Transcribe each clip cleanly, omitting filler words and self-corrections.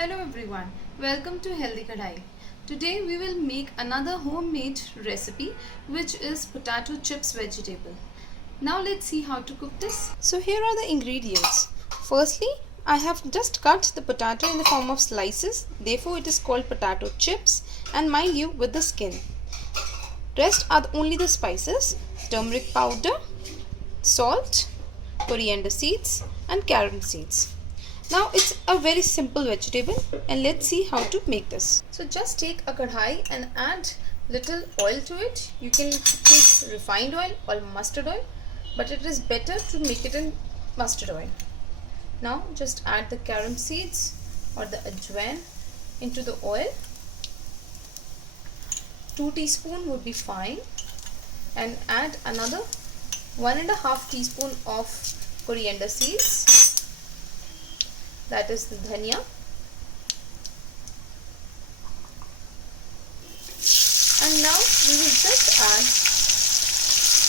Hello everyone, welcome to Healthy Kadai. Today we will make another homemade recipe which is potato chips vegetable. Now let's see how to cook this. So here are the ingredients. Firstly, I have just cut the potato in the form of slices, therefore it is called potato chips, and mind you, with the skin. Rest are only the spices: turmeric powder, salt, coriander seeds and carom seeds. Now it's a very simple vegetable and let's see how to make this. So just take a kadhai and add little oil to it. You can take refined oil or mustard oil, but it is better to make it in mustard oil. Now just add the carom seeds or the ajwain into the oil. 2 teaspoons would be fine, and add another 1.5 teaspoon of coriander seeds, that is the dhania, and now we will just add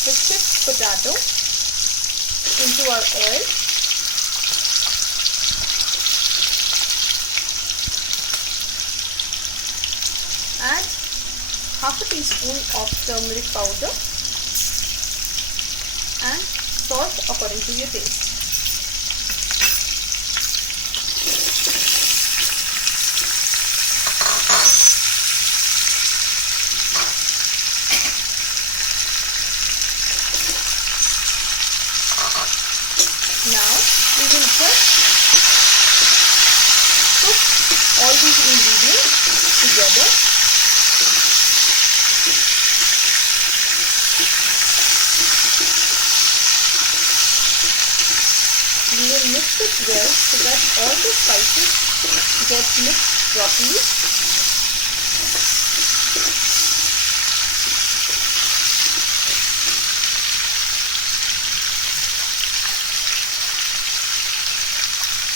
the chipped potato into our oil. Add half a teaspoon of turmeric powder and salt according to your taste. Now we will just cook all these ingredients together. We will mix it well so that all the spices get mixed properly.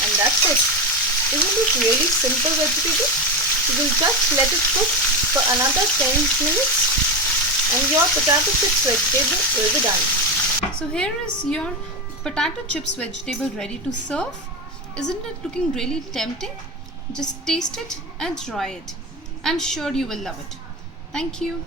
And that's it. Isn't it really simple vegetable? You will just let it cook for another 10 minutes and your potato chips vegetable will be done. So here is your potato chips vegetable ready to serve. Isn't it looking really tempting? Just taste it and try it. I'm sure you will love it. Thank you.